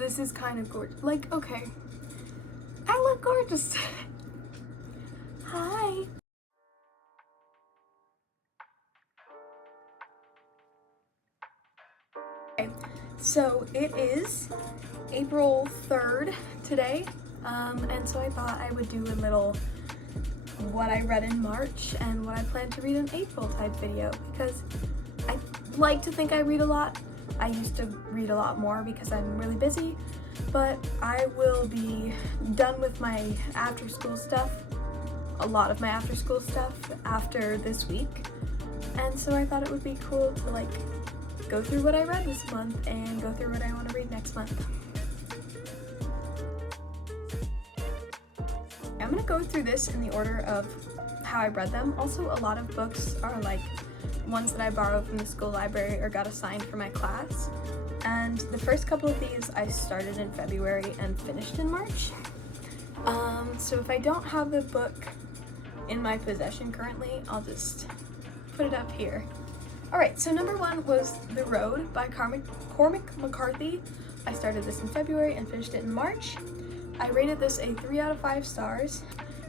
this is kind of gorgeous. Like, okay, I look gorgeous. Hi. Okay, so it is April 3rd today, and so I thought I would do a little what I read in March and what I plan to read in April type video, because I like to think I read a lot. I used to read a lot more because I'm really busy, but I will be done with my after school stuff, a lot of my after school stuff after this week, and so I thought it would be cool to like go through what I read this month and go through what I want to read next month. I'm gonna go through this in the order of how I read them. Also, a lot of books are like ones that I borrowed from the school library or got assigned for my class. And the first couple of these I started in February and finished in March. So if I don't have the book in my possession currently, I'll just put it up here. Alright, so number one was The Road by Cormac McCarthy. I started this in February and finished it in March. I rated this a 3 out of 5 stars.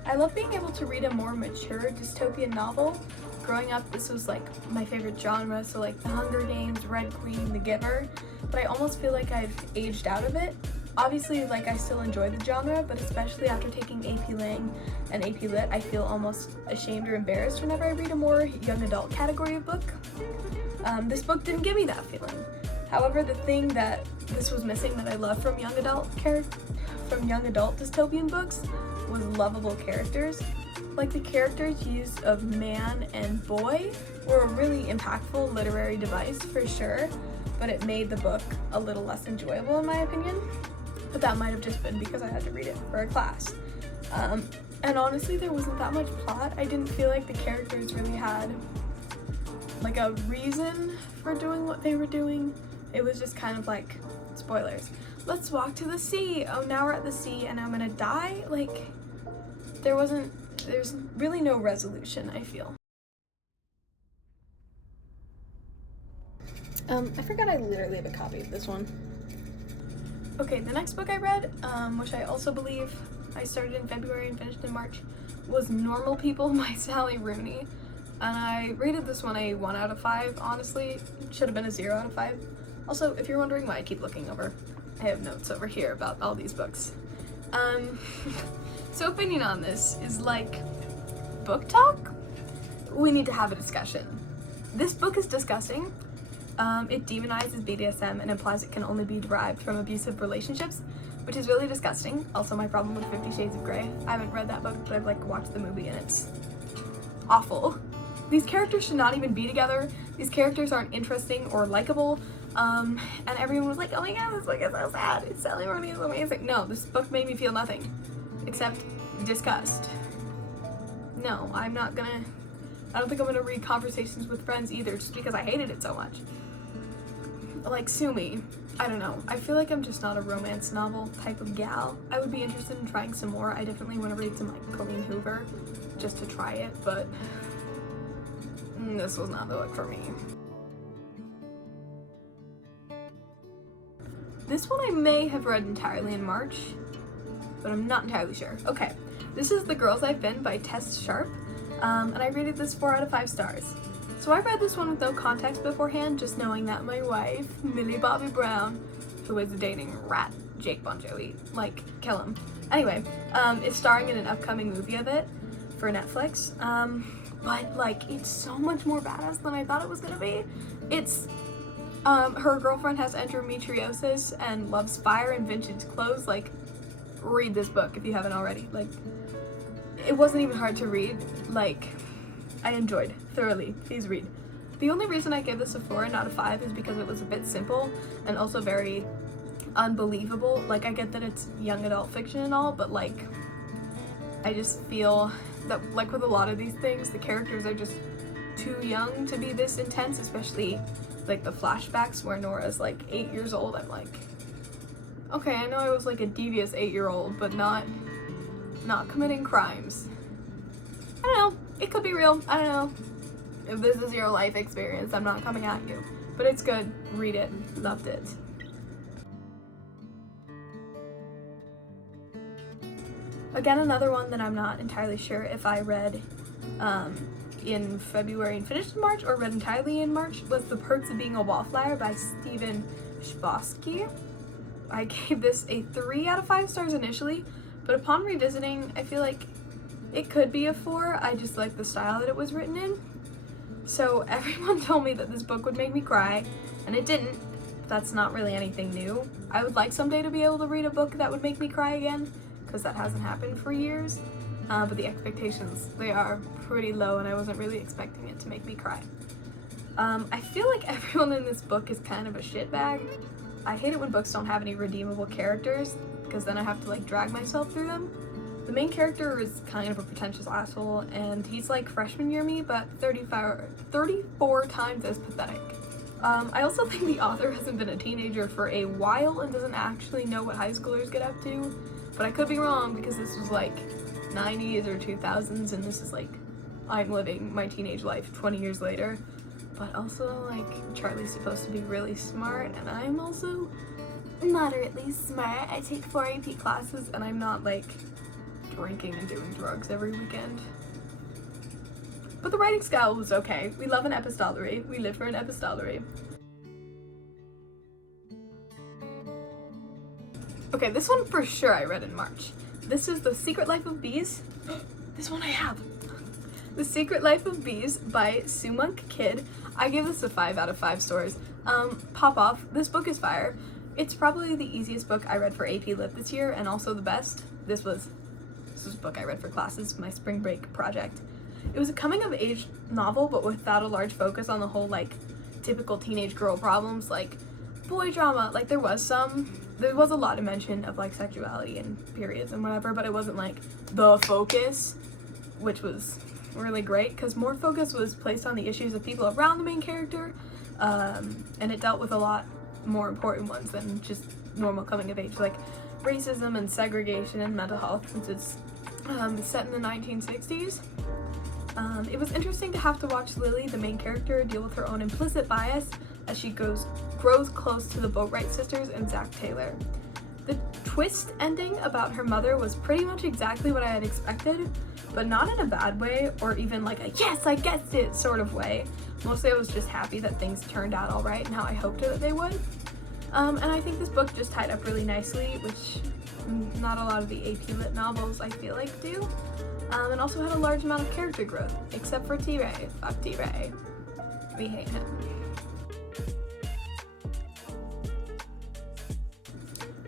I love being able to read a more mature dystopian novel. Growing up, this was like my favorite genre, so like The Hunger Games, Red Queen, The Giver, but I almost feel like I've aged out of it. Obviously, like, I still enjoy the genre, but especially after taking AP Lang and AP Lit, I feel almost ashamed or embarrassed whenever I read a more young adult category of book. This book didn't give me that feeling. However, the thing that this was missing that I love from young adult dystopian books was lovable characters. Like, the characters' use of man and boy were a really impactful literary device for sure, but it made the book a little less enjoyable in my opinion. But that might have just been because I had to read it for a class. And honestly, there wasn't that much plot. I didn't feel like the characters really had like a reason for doing what they were doing. It was just kind of like, spoilers, let's walk to the sea. Oh, now we're at the sea and I'm gonna die? Like, there's really no resolution, I feel. I forgot I literally have a copy of this one. Okay, the next book I read, which I also believe I started in February and finished in March, was Normal People by Sally Rooney. And I rated this one a 1 out of 5, honestly. It should have been a 0 out of 5. Also, if you're wondering why I keep looking over, I have notes over here about all these books. So opinion on this is like book talk? We need to have a discussion. This book is disgusting. It demonizes BDSM and implies it can only be derived from abusive relationships, which is really disgusting. Also, my problem with 50 Shades of Grey. I haven't read that book, but I've like watched the movie and it's awful. These characters should not even be together. These characters aren't interesting or likable. And everyone was like, oh my god, this book is so sad. It's Sally Rooney is amazing. No, this book made me feel nothing except disgust. No, I don't think I'm gonna read Conversations with Friends either, just because I hated it so much. Like, sue me. I don't know. I feel like I'm just not a romance novel type of gal. I would be interested in trying some more. I definitely want to read some like Colleen Hoover just to try it, but this was not the book for me. This one I may have read entirely in March, but I'm not entirely sure. Okay, this is The Girls I've Been by Tess Sharp, and I rated this 4 out of 5 stars. So I read this one with no context beforehand, just knowing that my wife, Millie Bobby Brown, who is dating rat Jake Bon Jovi, like, kill him. Anyway, is starring in an upcoming movie of it for Netflix, but like, it's so much more badass than I thought it was gonna be. It's, her girlfriend has endometriosis and loves fire and vintage clothes. Like, read this book if you haven't already. Like, it wasn't even hard to read. Like, I enjoyed thoroughly. Please read. The only reason I gave this a 4 out of 5 is because it was a bit simple and also very unbelievable. Like, I get that it's young adult fiction and all, but like, I just feel that like with a lot of these things, the characters are just too young to be this intense, especially like the flashbacks where Nora's like 8 years old. I'm like, okay, I know I was like a devious 8-year-old, but not committing crimes. I don't know, it could be real. I don't know. If this is your life experience, I'm not coming at you. But it's good. Read it. Loved it. Again, another one that I'm not entirely sure if I read in February and finished in March or read entirely in March was The Perks of Being a Wallflower by Stephen Chbosky. I gave this a 3 out of 5 stars initially, but upon revisiting, I feel like it could be a 4. I just like the style that it was written in. So everyone told me that this book would make me cry, and it didn't. That's not really anything new. I would like someday to be able to read a book that would make me cry again, because that hasn't happened for years. But the expectations, they are pretty low, and I wasn't really expecting it to make me cry. I feel like everyone in this book is kind of a shitbag. I hate it when books don't have any redeemable characters, because then I have to like drag myself through them. The main character is kind of a pretentious asshole, and he's like freshman year me, but 34 times as pathetic. I also think the author hasn't been a teenager for a while and doesn't actually know what high schoolers get up to, but I could be wrong because this was like 90s or 2000s, and this is like I'm living my teenage life 20 years later. But also, like, Charlie's supposed to be really smart, and I'm also moderately smart. I take 4 AP classes, and I'm not like drinking and doing drugs every weekend. But the writing style was okay. We love an epistolary. We live for an epistolary. Okay, this one for sure I read in March. This is The Secret Life of Bees. This one I have. The Secret Life of Bees by Sumunk Kid. I give this a 5 out of 5 stars. Pop off. This book is fire. It's probably the easiest book I read for AP Lit this year, and also the best. This was a book I read for classes, my spring break project. It was a coming-of-age novel, but without a large focus on the whole, like, typical teenage girl problems, like boy drama. Like, there was a lot of mention of, like, sexuality and periods and whatever, but it wasn't, like, the focus, which was really great, because more focus was placed on the issues of people around the main character, and it dealt with a lot more important ones than just normal coming-of-age, like racism and segregation and mental health, since it's set in the 1960s. It was interesting to have to watch Lily, the main character, deal with her own implicit bias as she grows close to the Boatwright sisters and Zach Taylor. The twist ending about her mother was pretty much exactly what I had expected, but not in a bad way or even like a yes, I guessed it sort of way. Mostly I was just happy that things turned out all right and how I hoped that they would. And I think this book just tied up really nicely, which not a lot of the AP Lit novels I feel like do. And also had a large amount of character growth, except for T-Ray. Fuck T-Ray. We hate him.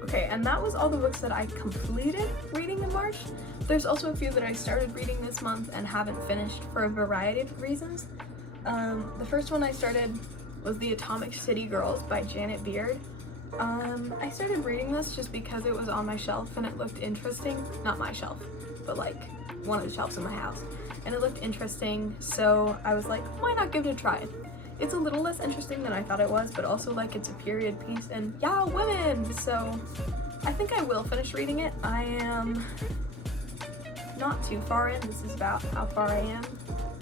Okay, and that was all the books that I completed reading in March. There's also a few that I started reading this month and haven't finished for a variety of reasons. The first one I started was The Atomic City Girls by Janet Beard. I started reading this just because it was on my shelf and it looked interesting. Not my shelf, but like one of the shelves in my house. And it looked interesting, so I was like, why not give it a try? It's a little less interesting than I thought it was, but also like it's a period piece and yeah, women! So I think I will finish reading it. I am not too far in. This is about how far I am,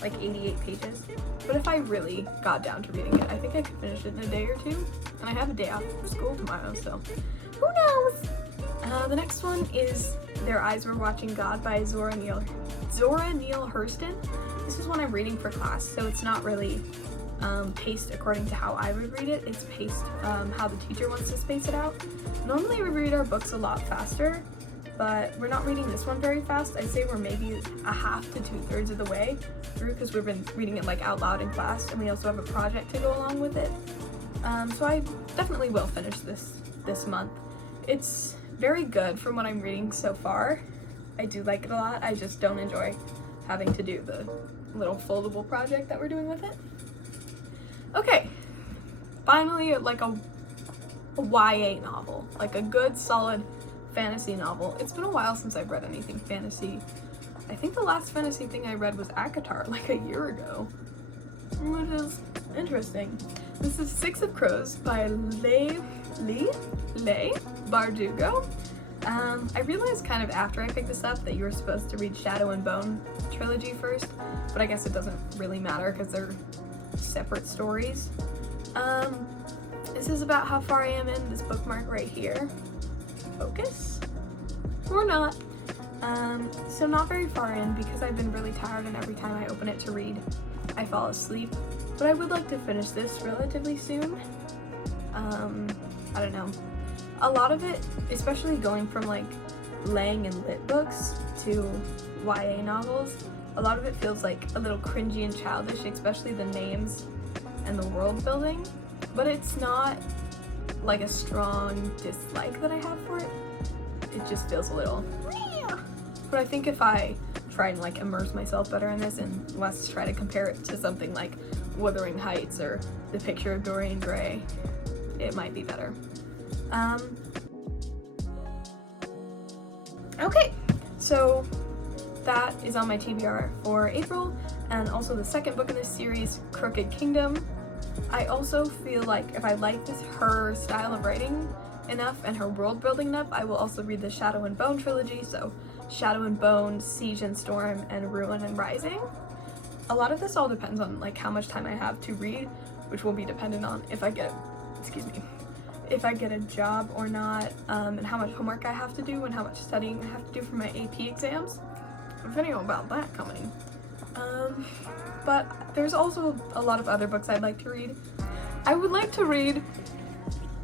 like 88 pages. But if I really got down to reading it, I think I could finish it in a day or two. And I have a day off of school tomorrow, so who knows? The next one is Their Eyes Were Watching God by Zora Neale Hurston. This is one I'm reading for class, so it's not really paced according to how I would read it. It's paced how the teacher wants to space it out. Normally we read our books a lot faster, but we're not reading this one very fast. I'd say we're maybe a half to 2/3 of the way through because we've been reading it like out loud in class, and we also have a project to go along with it. So I definitely will finish this month. It's very good from what I'm reading so far. I do like it a lot. I just don't enjoy having to do the little foldable project that we're doing with it. Okay, finally like a YA novel, like a good solid fantasy novel. It's been a while since I've read anything fantasy. I think the last fantasy thing I read was ACOTAR like a year ago, which is interesting. This is Six of Crows by Leigh Bardugo. I realized kind of after I picked this up that you were supposed to read Shadow and Bone trilogy first, but I guess it doesn't really matter because they're separate stories. This is about how far I am in this bookmark right here. Focus? Or not. So not very far in because I've been really tired and every time I open it to read, I fall asleep. But I would like to finish this relatively soon. I don't know. A lot of it, especially going from like Lang and lit books to YA novels, a lot of it feels like a little cringy and childish, especially the names and the world building. But it's not like a strong dislike that I have for it. It just feels a little. But I think if I try and like immerse myself better in this and less try to compare it to something like Wuthering Heights or The Picture of Dorian Gray, it might be better. Okay, so that is on my TBR for April, and also the second book in this series, Crooked Kingdom. I also feel like if I like her style of writing enough and her world building enough, I will also read the Shadow and Bone trilogy, so Shadow and Bone, Siege and Storm, and Ruin and Rising. A lot of this all depends on like how much time I have to read, which will be dependent on if I get a job or not, and how much homework I have to do and how much studying I have to do for my AP exams. I'm video about that coming. But there's also a lot of other books I'd like to read. I would like to read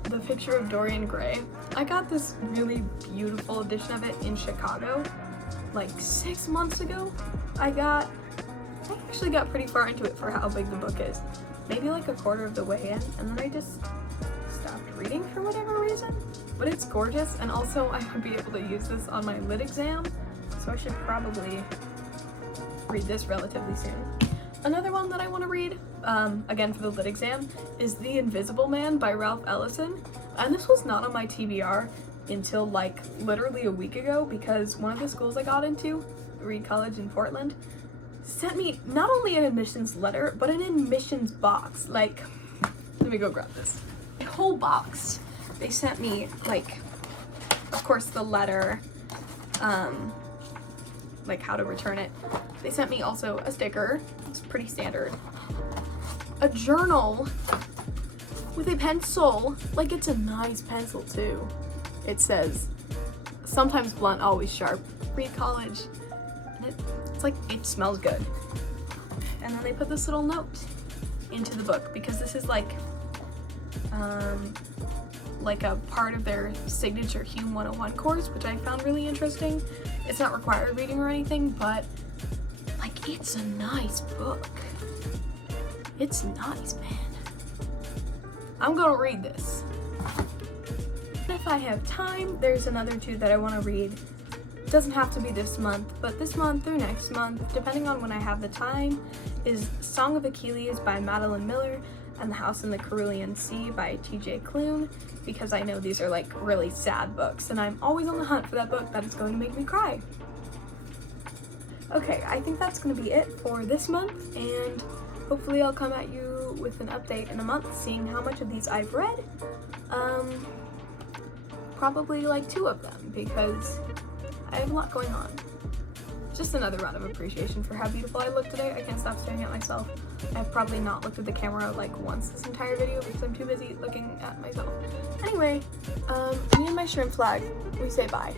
The Picture of Dorian Gray. I got this really beautiful edition of it in Chicago like 6 months ago. I actually got pretty far into it for how big the book is. Maybe like a quarter of the way in, and then I just stopped reading for whatever reason. But it's gorgeous, and also I would be able to use this on my lit exam, so I should probably read this relatively soon. Another one that I want to read, again for the lit exam, is The Invisible Man by Ralph Ellison. And this was not on my TBR until like literally a week ago because one of the schools I got into, Reed College in Portland, sent me not only an admissions letter, but an admissions box. Like, let me go grab this. A whole box. They sent me like, of course, the letter, like how to return it. They sent me also a sticker, it's pretty standard, a journal with a pencil, like it's a nice pencil too. It says, sometimes blunt, always sharp, Reed College, and it's like, it smells good. And then they put this little note into the book because this is like a part of their signature Hume 101 course, which I found really interesting. It's not required reading or anything, but like it's a nice book. It's nice, man. I'm gonna read this. If I have time, there's another two that I want to read. It doesn't have to be this month, but this month or next month, depending on when I have the time, is Song of Achilles by Madeline Miller and The House in the Cerulean Sea by T.J. Klune, because I know these are like really sad books and I'm always on the hunt for that book that is going to make me cry. Okay, I think that's going to be it for this month, and hopefully I'll come at you with an update in a month, seeing how much of these I've read. Probably like 2 of them, because I have a lot going on. Just another round of appreciation for how beautiful I look today. I can't stop staring at myself. I've probably not looked at the camera like once this entire video because I'm too busy looking at myself. Anyway, me and my shrimp flag, we say bye.